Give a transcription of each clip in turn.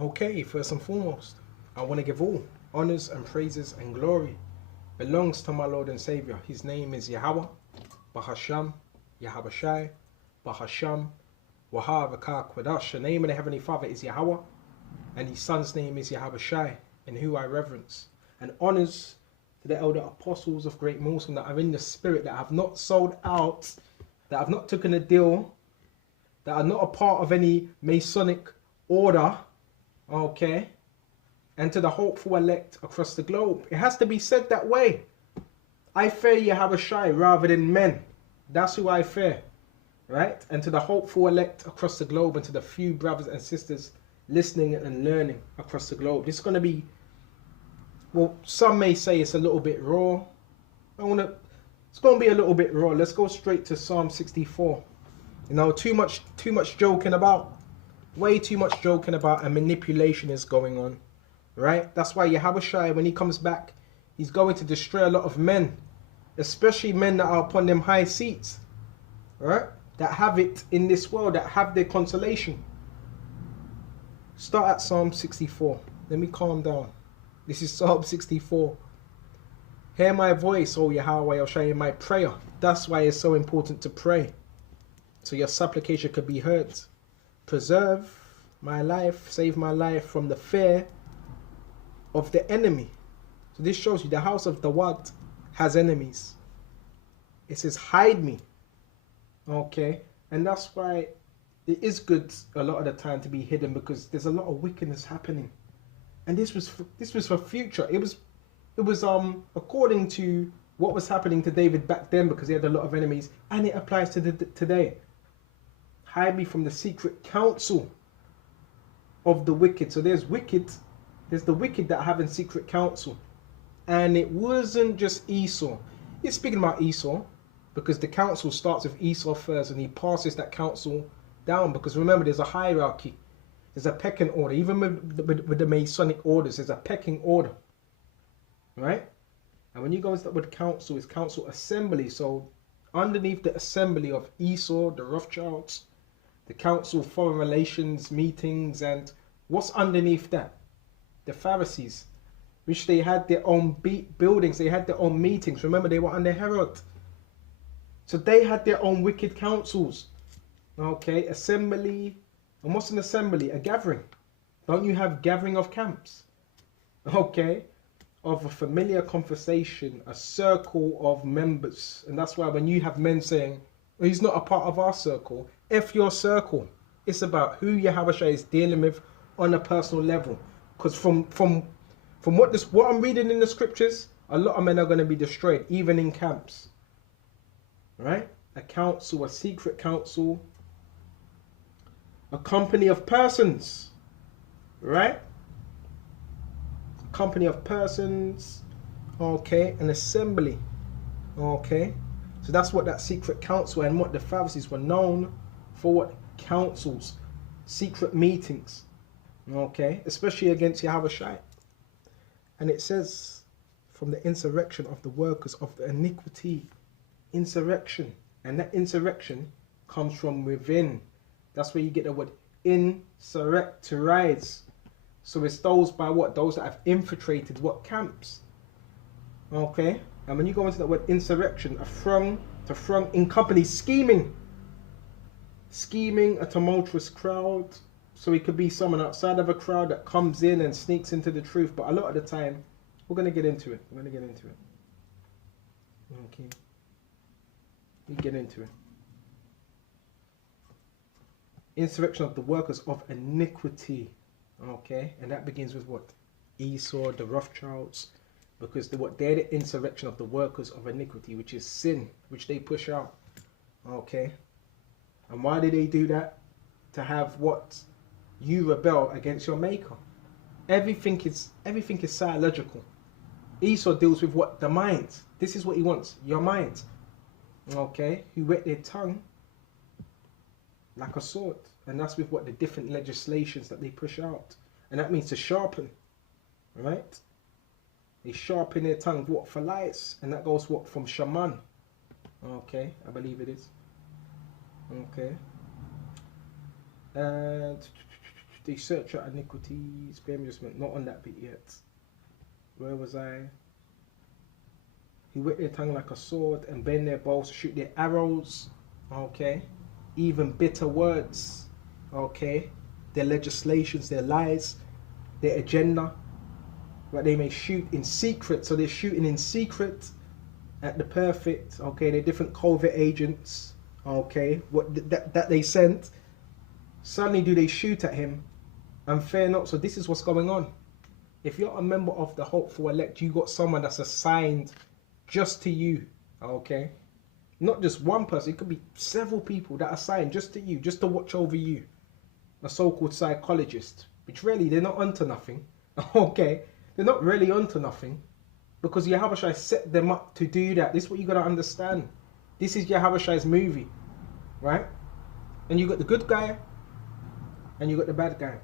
Okay, first and foremost, I want to give all honors and praises and glory belongs to my Lord and Savior. His name is Yahweh, Bahasham, Yahabashai, Bahasham, Wahavaka Kwadash. The name of the Heavenly Father is Yahweh, and his son's name is Yahabashai, in who I reverence. And honors to the elder apostles of Great Millstone that are in the spirit, that have not sold out, that have not taken a deal, that are not a part of any Masonic order, okay? And to the hopeful elect across the globe. It has to be said that way. I fear Yahabashai rather than men. That's who I fear, right? And to the hopeful elect across the globe, and to the few brothers and sisters listening and learning across the globe. This is going to be, well, some may say it's a little bit raw. It's going to be a little bit raw. Let's go straight to Psalm 64. You know, too much joking about. Way too much joking about, and manipulation is going on, right? That's why Yahushua, when he comes back, he's going to destroy a lot of men, especially men that are upon them high seats, right? That have it in this world, that have their consolation. Start at Psalm 64. Let me calm down. This is Psalm 64. Hear my voice, O Yahweh, I'll show you my prayer. That's why it's so important to pray, so your supplication could be heard. Preserve my life, save my life from the fear of the enemy. So this shows you the house of the Dawud has enemies. It says hide me, okay? And that's why it is good a lot of the time to be hidden, because there's a lot of wickedness happening. And this was for future. It was according to what was happening to David back then, because he had a lot of enemies, and it applies to today. Hide me from the secret counsel of the wicked. So there's the wicked that have in secret counsel. And it wasn't just Esau. It's speaking about Esau, because the counsel starts with Esau first, and he passes that counsel down. Because remember, there's a hierarchy. There's a pecking order. Even with the Masonic orders, there's a pecking order. Right? And when you go into that word council, it's council assembly. So underneath the assembly of Esau, the Rothschilds, the council foreign relations meetings, and what's underneath that? The Pharisees, which they had their own buildings, they had their own meetings. Remember, they were under Herod. So they had their own wicked councils. Okay, assembly. And what's an assembly? A gathering. Don't you have gathering of camps? Okay, of a familiar conversation, a circle of members. And that's why when you have men saying, well, he's not a part of our circle, F your circle. It's about who Yahushua is dealing with on a personal level. Because from what I'm reading in the scriptures, a lot of men are going to be destroyed, even in camps. Right? A council, a secret council, a company of persons. Right? A company of persons. Okay, an assembly. Okay. So that's what that secret council, and what the Pharisees were known for, what councils, secret meetings, okay, especially against Yahushua. And it says, from the insurrection of the workers of the iniquity, insurrection, and that insurrection comes from within. That's where you get the word insurrectorize. So it's those by what? Those that have infiltrated what camps, okay. And when you go into that word insurrection, a throng, to throng in company, scheming, a tumultuous crowd. So it could be someone outside of a crowd that comes in and sneaks into the truth. But a lot of the time, we're going to get into it. Okay. We get into it. Insurrection of the workers of iniquity. Okay. And that begins with what? Esau, the Rothschilds. Because they're the insurrection of the workers of iniquity, which is sin, which they push out. Okay. And why did they do that? To have what? You rebel against your maker. Everything is psychological. Esau deals with what? The mind. This is what he wants. Your mind. Okay. Who wet their tongue like a sword. And that's with what? The different legislations that they push out. And that means to sharpen. Right? They sharpen their tongue, what? For lies. And that goes what? From shaman. Okay, I believe it is. Okay. And They search out iniquities. Bear me just a minute, not on that bit yet. Where was I? He whet their tongue like a sword and bend their bows to shoot their arrows. Okay. Even bitter words. Okay. Their legislations, their lies, their agenda. But they may shoot in secret. So they're shooting in secret at the perfect. Okay. They're different covert agents. Okay. What that they sent. Suddenly do they shoot at him. And fear not. So this is what's going on. If you're a member of the hopeful elect, you got someone that's assigned just to you. Okay. Not just one person. It could be several people that are assigned just to you. Just to watch over you. A so-called psychologist. Which really, they're not onto nothing. Okay. They're not really onto nothing. Because Yahushua set them up to do that. This is what you got to understand. This is Yahushua's movie. Right? And you got the good guy. And you got the bad guy.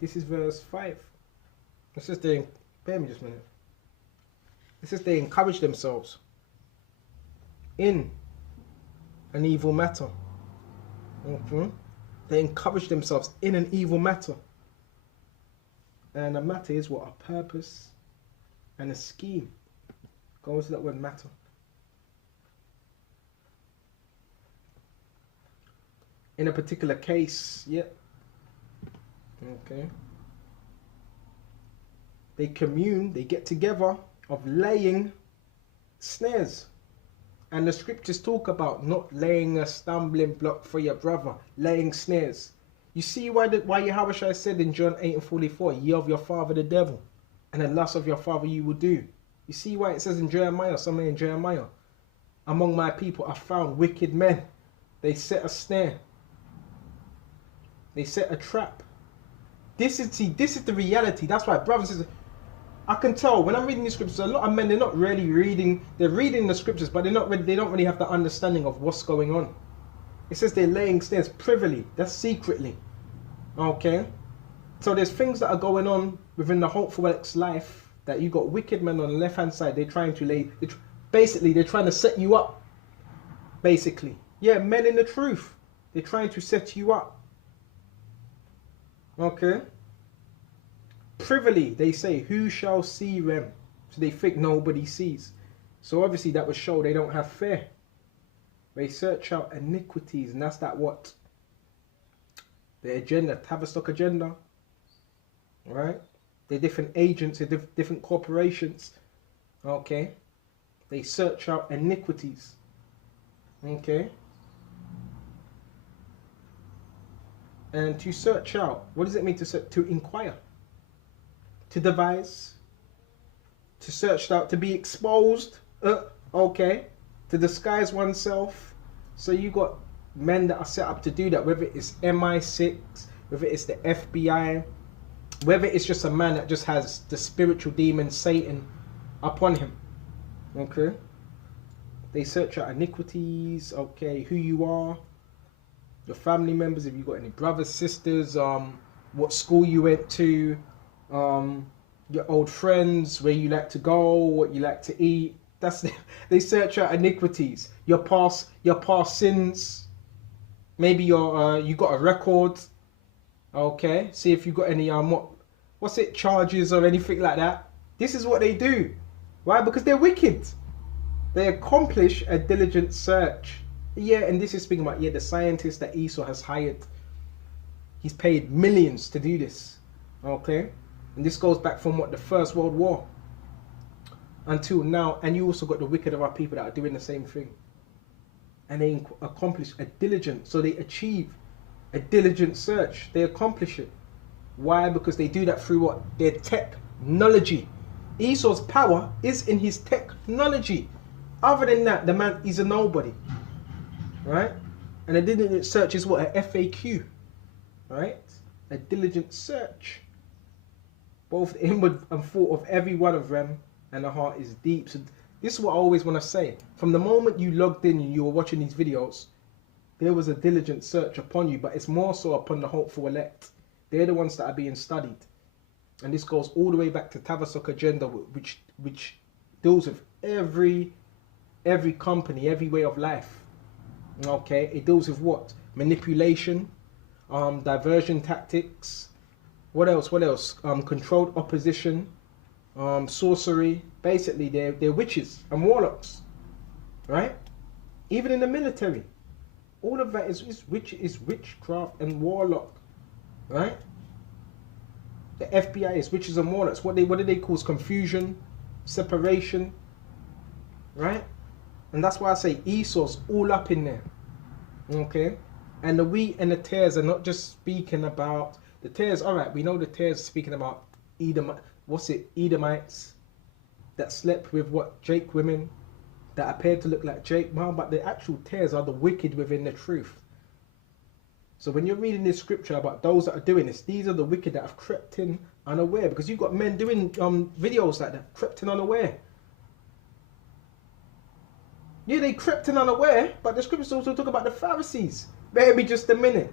This is verse 5. It says they, bear me just a minute. It says they encourage themselves in an evil matter. They encourage themselves in an evil matter. And a matter is what? A purpose and a scheme. Go to that word matter. In a particular case, yeah. Okay. They commune, they get together of laying snares. And the scriptures talk about not laying a stumbling block for your brother, laying snares. You see why Yahushua said in John 8:44, ye of your father the devil, and the lust of your father you will do. You see why it says in Jeremiah, somewhere in Jeremiah, among my people are found wicked men. They set a snare. They set a trap. This is the reality. That's why, brothers and sisters, I can tell when I'm reading the scriptures, a lot of men, they're not really reading. They're reading the scriptures, but they don't really have the understanding of what's going on. It says they're laying snares privily. That's secretly. Okay. So there's things that are going on within the hopeful elect's life that you got wicked men on the left hand side. They're trying to lay. They're trying to set you up. Basically, yeah, men in the truth. They're trying to set you up. Okay. Privily, they say, who shall see them? So they think nobody sees. So obviously that would show they don't have fear. They search out iniquities, and that's that what? The agenda, Tavistock agenda. Right? They're different agents, they're different corporations. Okay? They search out iniquities. Okay? And to search out, what does it mean to search? To inquire, to devise, to search out, to be exposed, okay, to disguise oneself. So you got men that are set up to do that, whether it's MI6, whether it's the FBI, whether it's just a man that just has the spiritual demon Satan upon him. Okay, they search out iniquities, okay, who you are, your family members, if you've got any brothers, sisters, what school you went to, your old friends, where you like to go, what you like to eat. They search out iniquities, your past sins. Maybe you got a record. Okay, see if you got any charges or anything like that. This is what they do. Why? Because they're wicked. They accomplish a diligent search. Yeah, and this is speaking about, the scientist that Esau has hired. He's paid millions to do this. Okay? And this goes back from the First World War until now. And you also got the wicked of our people that are doing the same thing. And they accomplish a diligent, so they achieve a diligent search. They accomplish it. Why? Because they do that through what? Their technology. Esau's power is in his technology. Other than that, the man is a nobody. Right? And a diligent search is what? A FAQ. Right? A diligent search. Both the inward and thought of every one of them, and the heart is deep. So this is what I always want to say. From the moment you logged in and you were watching these videos, there was a diligent search upon you, but it's more so upon the hopeful elect. They're the ones that are being studied. And this goes all the way back to Tavistock agenda, which deals with every company, every way of life. Okay, it deals with what? Manipulation, diversion tactics. What else? What else? Controlled opposition, sorcery. Basically, they're witches and warlocks, right? Even in the military, all of that is witchcraft and warlock, right? The FBI is witches and warlocks. What do they cause? Confusion, separation, right? And that's why I say Esau's all up in there, okay? And the wheat and the tares are not just speaking about the tares. All right, we know the tares speaking about Edomites that slept with Jake women that appeared to look like Jake. Well, but the actual tares are the wicked within the truth. So when you're reading this scripture about those that are doing this, these are the wicked that have crept in unaware, because you've got men doing videos like that, crept in unaware. Yeah, they crept in unaware, but the scriptures also talk about the Pharisees. Bear me just a minute.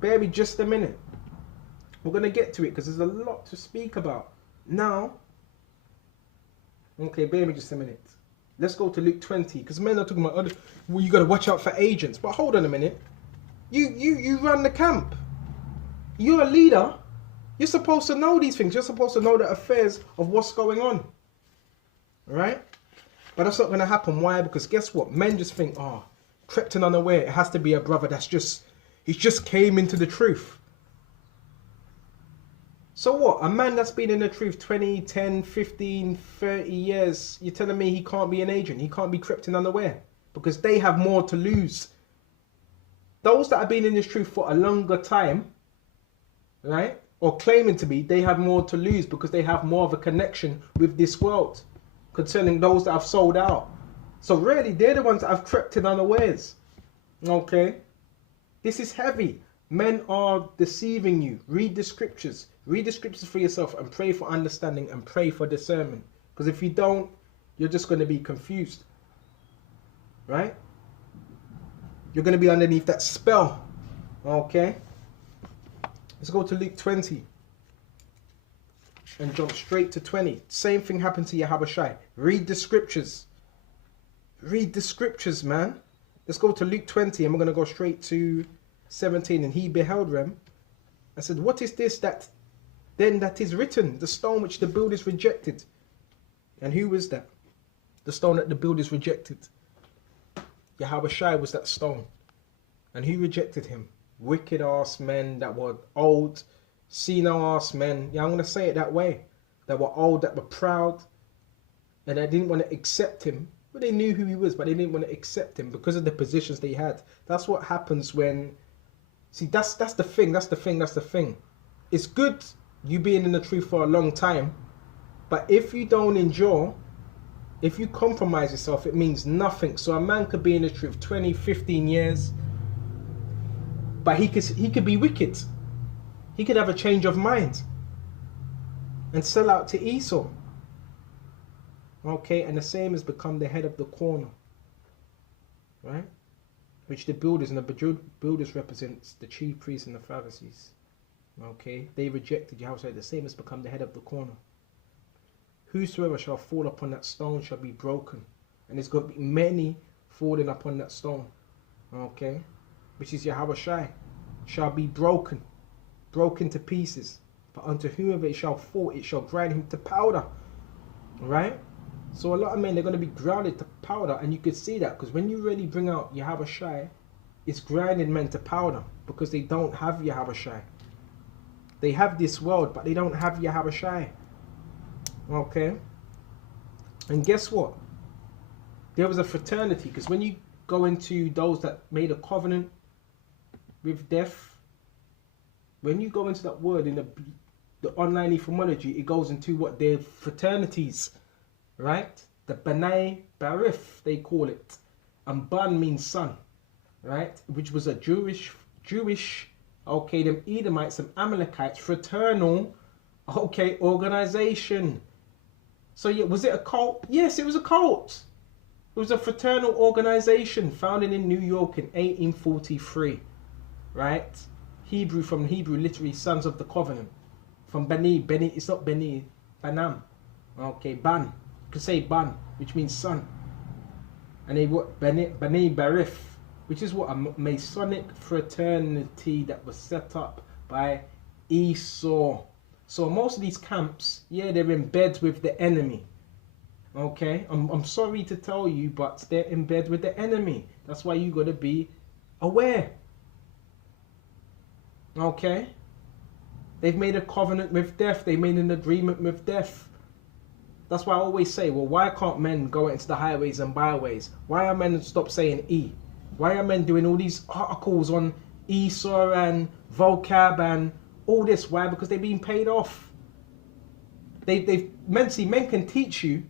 Bear me just a minute. We're going to get to it because there's a lot to speak about. Now, okay, bear me just a minute. Let's go to Luke 20, because men are talking about, well, you got to watch out for agents. But hold on a minute. You run the camp. You're a leader. You're supposed to know these things. You're supposed to know the affairs of what's going on. Right? But that's not going to happen. Why? Because guess what? Men just think, oh, crept in unaware. It has to be a brother he just came into the truth. So what? A man that's been in the truth 20, 10, 15, 30 years, you're telling me he can't be an agent? He can't be crept in unaware? Because they have more to lose. Those that have been in this truth for a longer time, right, or claiming to be, they have more to lose because they have more of a connection with this world concerning those that have sold out. So really, they're the ones that have crept in unawares. Okay? This is heavy. Men are deceiving you. Read the scriptures. Read the scriptures for yourself and pray for understanding and pray for discernment. Because if you don't, you're just going to be confused. Right? You're going to be underneath that spell. Okay? Let's go to Luke 20. And jump straight to 20. Same thing happened to Yahushua. Read the scriptures. Read the scriptures, man. Let's go to Luke 20 and we're going to go straight to 17. And he beheld them and said, what is this that is written? The stone which the builders rejected. And who was that? The stone that the builders rejected. Yahushua was that stone. And who rejected him? Wicked ass men that were old, senile ass men. Yeah, I'm going to say it that way. That were old, that were proud. And they didn't want to accept him. But they knew who he was, but they didn't want to accept him because of the positions they had. That's what happens when... See, that's the thing, that's the thing. It's good you being in the truth for a long time, but if you don't endure, if you compromise yourself, it means nothing. So a man could be in the truth 20, 15 years, but he could be wicked. He could have a change of mind and sell out to Esau. Okay, and the same has become the head of the corner, right? Which the builders, and the builders represents the chief priests and the Pharisees. Okay, they rejected Yahweh. The same has become the head of the corner. Whosoever shall fall upon that stone shall be broken, and there's going to be many falling upon that stone. Okay, which is Yahweh shall be broken to pieces. But unto whoever it shall fall, it shall grind him to powder. Right? So a lot of men, they're going to be grounded to powder, and you could see that because when you really bring out Yahushua, it's grinding men to powder because they don't have Yahushua. They have this world, but they don't have Yahushua. Okay? And guess what? There was a fraternity, because when you go into those that made a covenant with death, when you go into that word in the online etymology, it goes into what their fraternities. Right? The B'nai Barith, they call it. And Ban means son. Right? Which was a Jewish, okay, them Edomites, some Amalekites, fraternal, okay, organization. So yeah, was it a cult? Yes, it was a cult. It was a fraternal organization founded in New York in 1843. Right? From Hebrew, literally sons of the covenant. From Beni, it's not Beni, Banam. Okay, Ban. Could say Ban, which means son, and they were B'nai Barith, which is what, a Masonic fraternity that was set up by Esau. So most of these camps, yeah, they're in bed with the enemy. Okay, I'm sorry to tell you, but they're in bed with the enemy. That's why you got to be aware. Okay, they've made a covenant with death. They made an agreement with death. That's why I always say, well, why can't men go into the highways and byways? Why are men stop saying E? Why are men doing all these articles on Esau and vocab and all this? Why? Because they're being paid off. Men can teach you,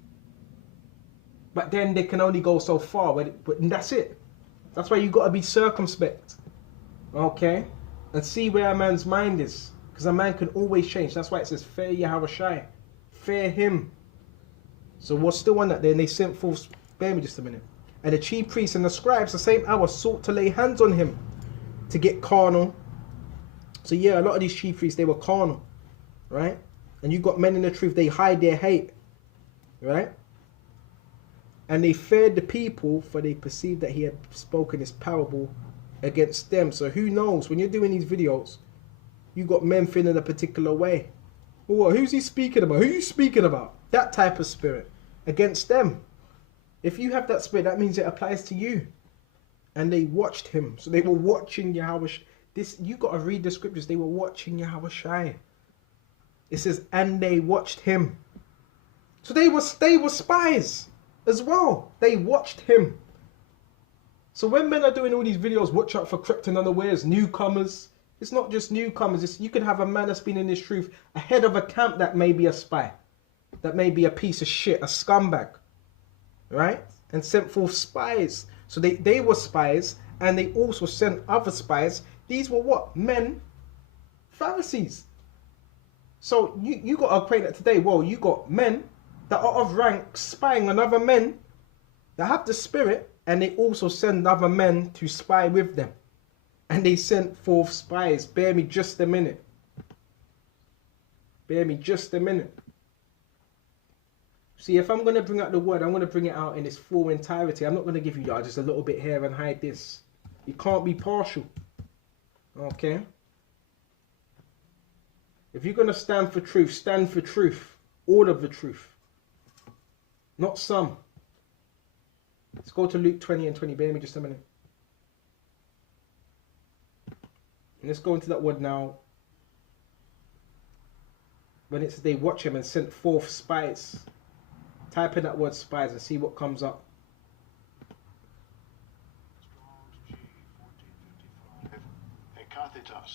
but then they can only go so far. But that's it. That's why you got to be circumspect. Okay? And see where a man's mind is. Because a man can always change. That's why it says, fear Yahweh Shai. Fear him. So we're still on that there, and they sent forth, spare me just a minute. And the chief priests and the scribes the same hour sought to lay hands on him to get carnal. So yeah, a lot of these chief priests, they were carnal, right? And you got men in the truth, they hide their hate, right? And they feared the people, for they perceived that he had spoken this parable against them. So who knows, when you're doing these videos, you got men feeling a particular way. Well, who's he speaking about? Who are you speaking about? That type of spirit against them. If you have that spirit, that means it applies to you. And they watched him. So they were watching Yahweh. You got to read the scriptures. They were watching Yahweh Shai. It says, and they watched him. So they were spies as well. They watched him. So when men are doing all these videos, watch out for Krypton unawares, newcomers. It's not just newcomers. You can have a man that's been in this truth ahead of a camp that may be a spy. That may be a piece of shit, a scumbag. Right? And sent forth spies. So they were spies, and they also sent other spies. These were what? Men, Pharisees. So you got to equate that today. Well, you got men that are of rank spying on other men that have the spirit, and they also send other men to spy with them. And they sent forth spies. Bear me just a minute. Bear me just a minute. See, if I'm going to bring out the word, I'm going to bring it out in its full entirety. I'm not going to give you just a little bit here and hide this. You can't be partial. Okay? If you're going to stand for truth, stand for truth. All of the truth. Not some. Let's go to Luke 20 and 20. Bear me just a minute. And let's go into that word now. When it says they watch him and sent forth spies. Type in that word spies and see what comes up.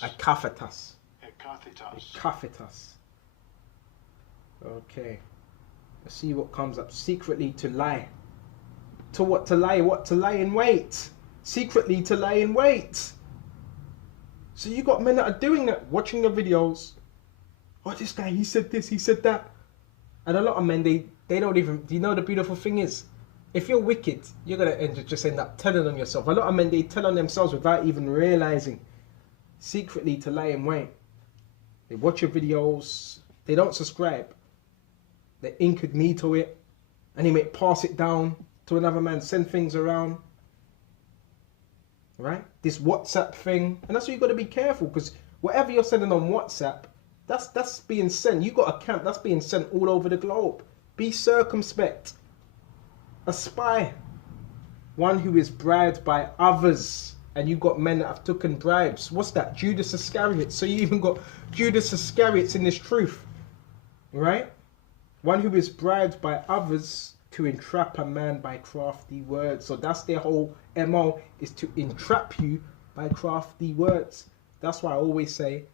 Ekaphetas. Okay. Let's see what comes up. Secretly to lie. To what? To lie. What? To lie in wait. Secretly to lie in wait. So you got men that are doing that, watching the videos. Oh, this guy, he said this, he said that. And a lot of men, they don't even, do you know the beautiful thing is? If you're wicked, you're going to just end up telling on yourself. A lot of men, they tell on themselves without even realizing. Secretly to lie in wait. They watch your videos. They don't subscribe. They incognito it. And they may pass it down to another man. Send things around. Right? This WhatsApp thing. And that's why you got to be careful. Because whatever you're sending on WhatsApp, that's being sent. You got a camp that's being sent all over the globe. Be circumspect. A spy. One who is bribed by others. And you got men that have taken bribes. What's that? Judas Iscariot. So you even got Judas Iscariot in this truth. Right? One who is bribed by others to entrap a man by crafty words. So that's their whole MO, is to entrap you by crafty words. That's why I always say,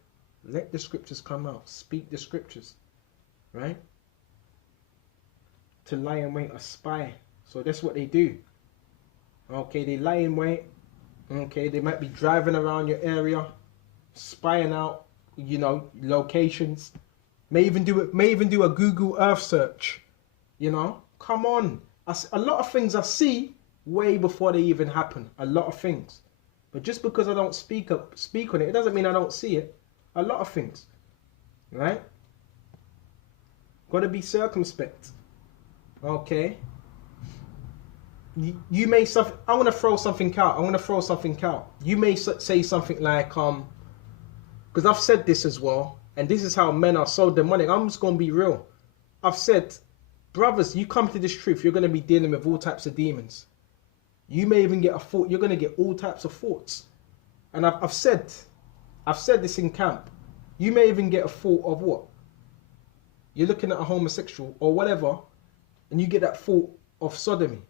let the scriptures come out. Speak the scriptures. Right? To lie in wait, a spy. So that's what they do. Okay, they lie in wait. Okay, they might be driving around your area, spying out, locations. May even do a Google Earth search. Come on. A lot of things I see way before they even happen. A lot of things. But just because I don't speak on it, it doesn't mean I don't see it. A lot of things. Right? Got to be circumspect. Okay. you may something. I want to throw something out. You may say something like because I've said this as well, and this is how men are so demonic. I'm just gonna be real. I've said, brothers, you come to this truth, you're gonna be dealing with all types of demons. You may even get a thought. You're gonna get all types of thoughts, and I've said this in camp. You may even get a thought of what? You're looking at a homosexual or whatever, and you get that thought of sodomy.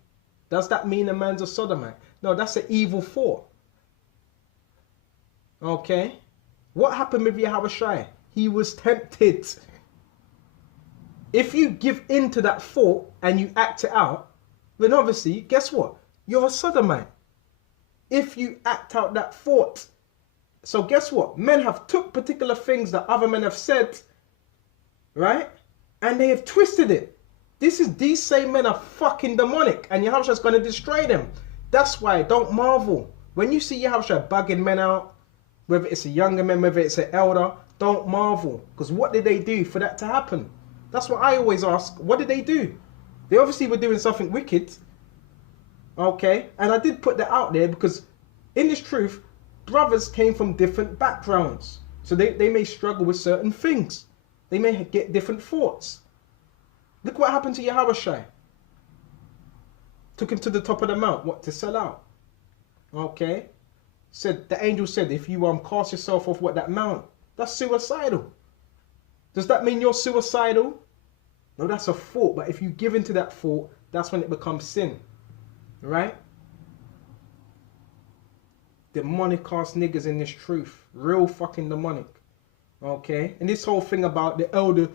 Does that mean a man's a sodomite? No, that's an evil thought. Okay? What happened with Yahushua? He was tempted. If you give in to that thought and you act it out, then obviously, guess what? You're a sodomite. If you act out that thought. So guess what? Men have took particular things that other men have said, right? And they have twisted it. These same men are fucking demonic, and Yahushua's going to destroy them. That's why, don't marvel. When you see Yahushua bugging men out, whether it's a younger man, whether it's an elder, don't marvel. Because what did they do for that to happen? That's what I always ask. What did they do? They obviously were doing something wicked. Okay? And I did put that out there because in this truth, brothers came from different backgrounds. So they may struggle with certain things. They may get different thoughts. Look what happened to Yahushua. Took him to the top of the mount. What? To sell out. Okay? The angel said, if you cast yourself off that mount, that's suicidal. Does that mean you're suicidal? No, that's a thought. But if you give into that thought, that's when it becomes sin. Right? Demonic ass niggas in this truth. Real fucking demonic. Okay? And this whole thing about the elders,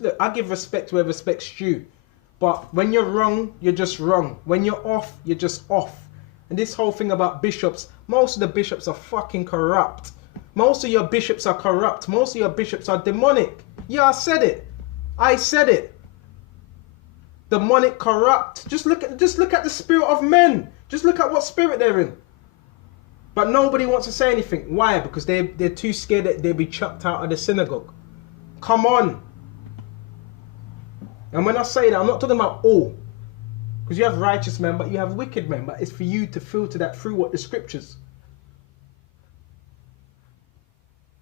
look, I give respect where respect's due. But when you're wrong, you're just wrong. When you're off, you're just off. And this whole thing about bishops, most of the bishops are fucking corrupt. Most of your bishops are corrupt. Most of your bishops are demonic. Yeah, I said it. Demonic, corrupt. Just look at the spirit of men. Just look at what spirit they're in. But nobody wants to say anything. Why? Because they're too scared that they'll be chucked out of the synagogue. Come on. And when I say that, I'm not talking about all. Because you have righteous men, but you have wicked men. But it's for you to filter that through what the scriptures.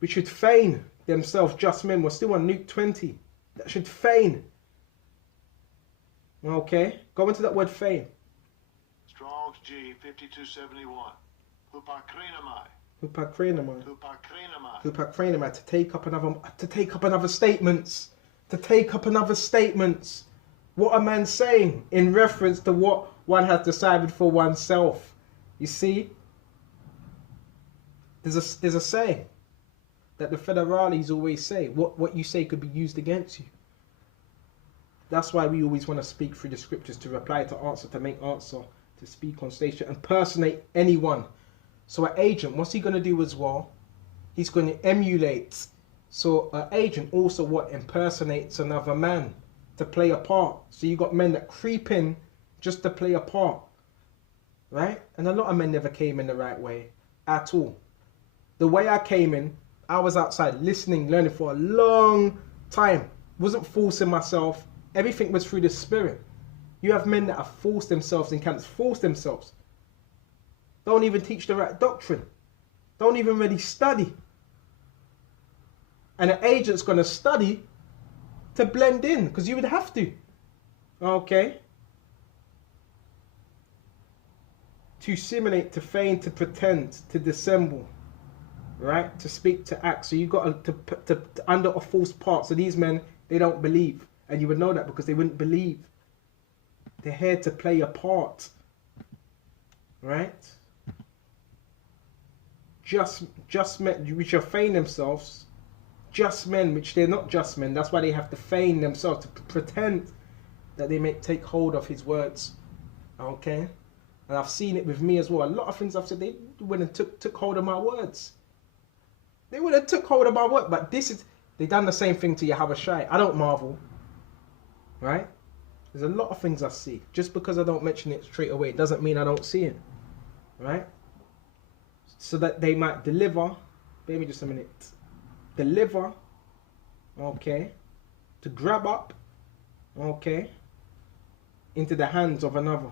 We should feign themselves just men. We're still on Luke 20. That should feign. Okay? Go into that word feign. Strong's G 5271. Hupakrenamai. To take up another statements. To take up another statements. What a man saying in reference to what one has decided for oneself. You see? There's a saying that the federales always say. What you say could be used against you. That's why we always want to speak through the scriptures, to reply, to answer, to make answer, to speak on stage, to impersonate anyone. So an agent, what's he going to do as well? He's going to emulate. So an agent also impersonates another man to play a part. So you got men that creep in just to play a part. Right? And a lot of men never came in the right way at all. The way I came in, I was outside listening, learning for a long time. Wasn't forcing myself. Everything was through the spirit. You have men that have forced themselves in camps, forced themselves. Don't even teach the right doctrine. Don't even really study. And an agent's going to study to blend in, because you would have to. Okay? To simulate, to feign, to pretend, to dissemble. Right? To speak, to act. So you've got to under a false part. So these men, they don't believe. And you would know that because they wouldn't believe. They're here to play a part. Right? Just men which are feign themselves, just men which they're not just men. That's why they have to feign themselves, to pretend that they may take hold of his words. Okay? And I've seen it with me as well. A lot of things I've said, they went and took hold of my words. They would have took hold of my word. But they done the same thing to Yahushua. I don't marvel. Right? There's a lot of things I see. Just because I don't mention it straight away doesn't mean I don't see it. Right? So that they might deliver, bear me just a minute, deliver, okay, to grab up, okay, into the hands of another.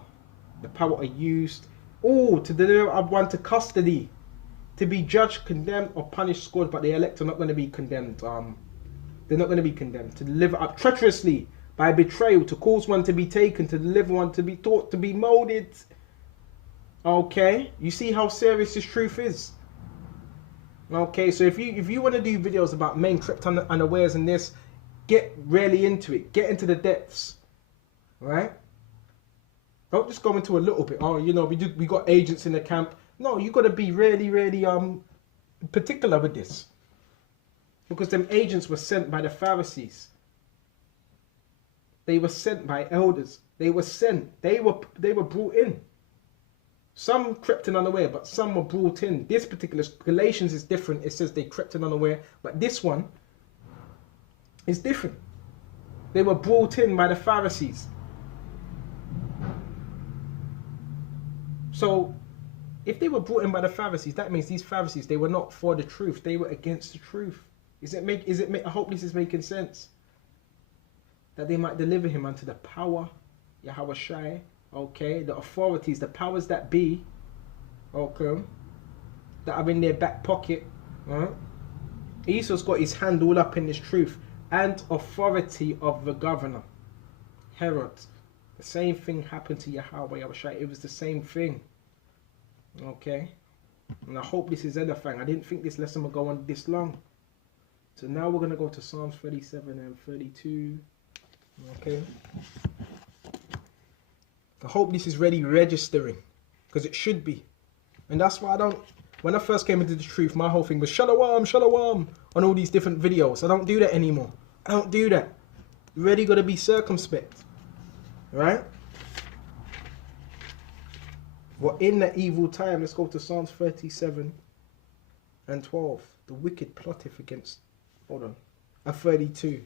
The power are used all to deliver up one to custody, to be judged, condemned, or punished, scourged. But the elect are not going to be condemned. They're not going to be condemned. To deliver up treacherously by betrayal, to cause one to be taken, to deliver one to be taught, to be molded. Okay, you see how serious this truth is. Okay, so if you want to do videos about men crept unawares and this, get really into it. Get into the depths, right? Don't just go into a little bit. Oh, you know, we got agents in the camp. No, you got to be really, really particular with this, because them agents were sent by the Pharisees. They were sent by elders. They were sent. They were brought in. Some crept in unaware, but some were brought in. This particular Galatians is different. It says they crept in unaware, but this one is different. They were brought in by the Pharisees. So, if they were brought in by the Pharisees, that means these Pharisees, they were not for the truth. They were against the truth. I hope this is making sense. That they might deliver him unto the power, Yahweh Shai. Okay, the authorities, the powers that be, okay, that are in their back pocket, right? Esau's got his hand all up in this truth and authority of the governor, Herod. The same thing happened to Yahweh Yahushua. It was the same thing, okay? And I hope this is edifying. I didn't think this lesson would go on this long. So now we're going to go to Psalms 37 and 32, okay? I hope this is ready registering, because it should be. And that's why when I first came into the truth, my whole thing was shalom, shalom on all these different videos. I don't do that anymore. I don't do that. You really got to be circumspect, right? We're in the evil time. Let's go to Psalms 37 and 12. The wicked plotteth against, 32.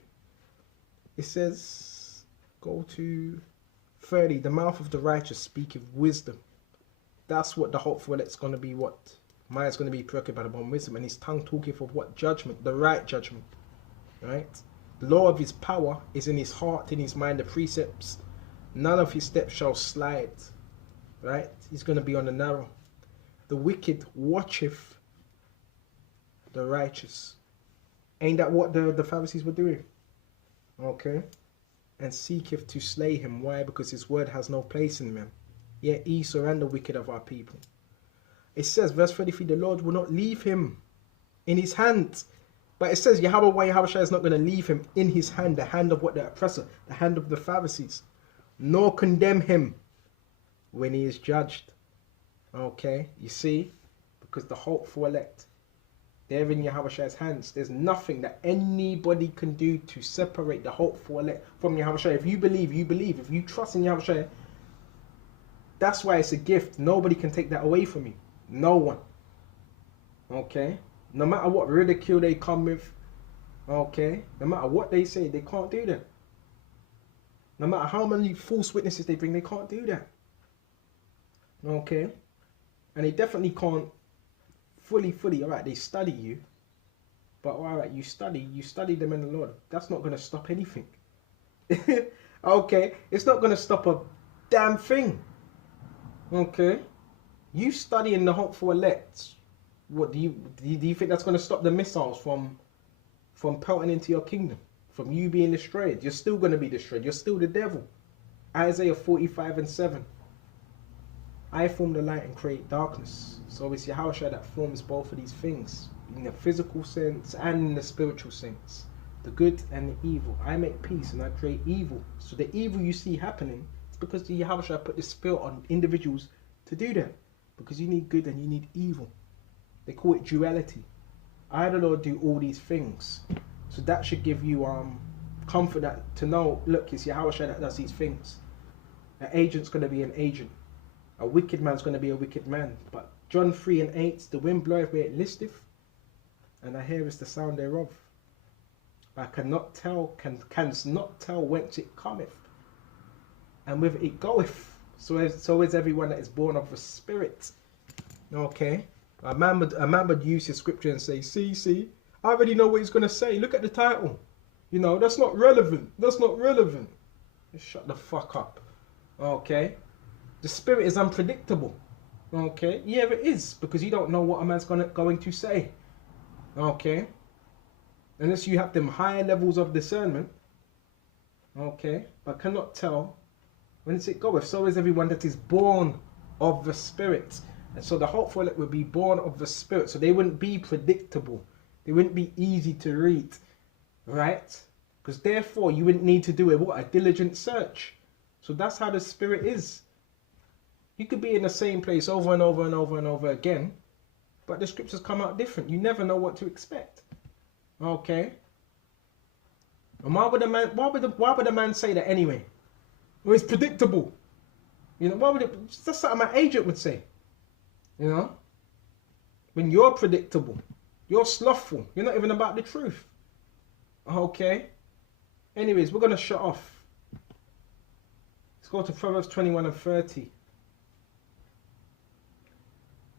It says, go to 30, the mouth of the righteous speaketh wisdom. That's what the hopeful elect's going to be, what Maya's going to be preoccupied upon wisdom, and his tongue talketh of what judgment, the right judgment, right? The law of his power is in his heart, in his mind, the precepts. None of his steps shall slide, right? He's going to be on the narrow. The wicked watcheth the righteous. Ain't that what the Pharisees were doing? Okay. And seeketh to slay him. Why? Because his word has no place in them. Yet Esau and the wicked of our people. It says, verse 33, the Lord will not leave him in his hand. But it says, Yahweh Shai is not going to leave him in his hand, the hand of what? The oppressor, the hand of the Pharisees. Nor condemn him when he is judged. Okay, you see? Because the hopeful elect, they're in Yahweh Shai's hands. There's nothing that anybody can do to separate the hopeful elect from Yahweh Shai. If you believe, you believe. If you trust in Yahweh Shai, that's why it's a gift. Nobody can take that away from you. No one. Okay? No matter what ridicule they come with, okay? No matter what they say, they can't do that. No matter how many false witnesses they bring, they can't do that. Okay? And they definitely can't fully, alright, they study you, but alright, you study them in the Lord. That's not going to stop anything. Okay, it's not going to stop a damn thing. Okay, you studying the hopeful elect. What do you think that's going to stop the missiles from pelting into your kingdom, from you being destroyed? You're still going to be destroyed. You're still the devil. Isaiah 45 and 7. I form the light and create darkness. So it's Yahweh Shai that forms both of these things, in the physical sense and in the spiritual sense, the good and the evil. I make peace and I create evil. So the evil you see happening, it's because the Yahweh Shai put this spirit on individuals to do that, because you need good and you need evil. They call it duality. I, the Lord, do all these things. So that should give you comfort that, to know, look, it's Yahweh Shai that does these things. An agent's going to be an agent. A wicked man's going to be a wicked man. But John 3 and 8, the wind bloweth where it listeth, and I hear is the sound thereof. I cannot tell whence it cometh, and whither it goeth. So is everyone that is born of the Spirit. Okay. A man would use his scripture and say, see, I already know what he's going to say. Look at the title. You know, that's not relevant. That's not relevant. Just shut the fuck up. Okay. The spirit is unpredictable. Okay, yeah, it is, because you don't know what a man's going to say. Okay, unless you have them higher levels of discernment. Okay, but cannot tell when it goeth. So is everyone that is born of the Spirit. And so the hopeful elect would be born of the Spirit. So they wouldn't be predictable. They wouldn't be easy to read. Right? Because therefore you wouldn't need to do a diligent search. So that's how the Spirit is. You could be in the same place over and over and over and over again, but the scriptures come out different. You never know what to expect. Okay? And why would a man say that anyway? Well, it's predictable. You know, why would it? That's something my agent would say. You know, when you're predictable, you're slothful. You're not even about the truth. Okay. Anyways, we're gonna shut off. Let's go to Proverbs 21 and 30.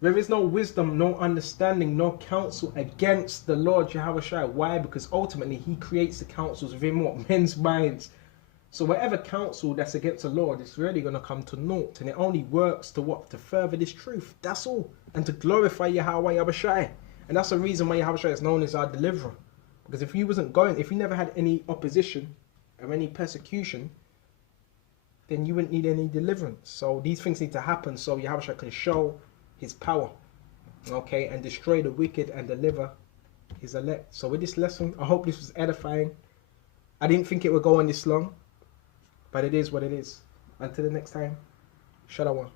There is no wisdom, no understanding, no counsel against the Lord Yahushua. Why? Because ultimately he creates the counsels within what? Men's minds. So whatever counsel that's against the Lord, it's really going to come to naught. And it only works to what? To further this truth. That's all. And to glorify Yahweh Yahushua. And that's the reason why Yahushua is known as our deliverer. Because if you never had any opposition or any persecution, then you wouldn't need any deliverance. So these things need to happen so Yahushua can show his power, okay, and destroy the wicked and deliver his elect. So with this lesson, I hope this was edifying. I didn't think it would go on this long, but it is what it is. Until the next time, Shalom.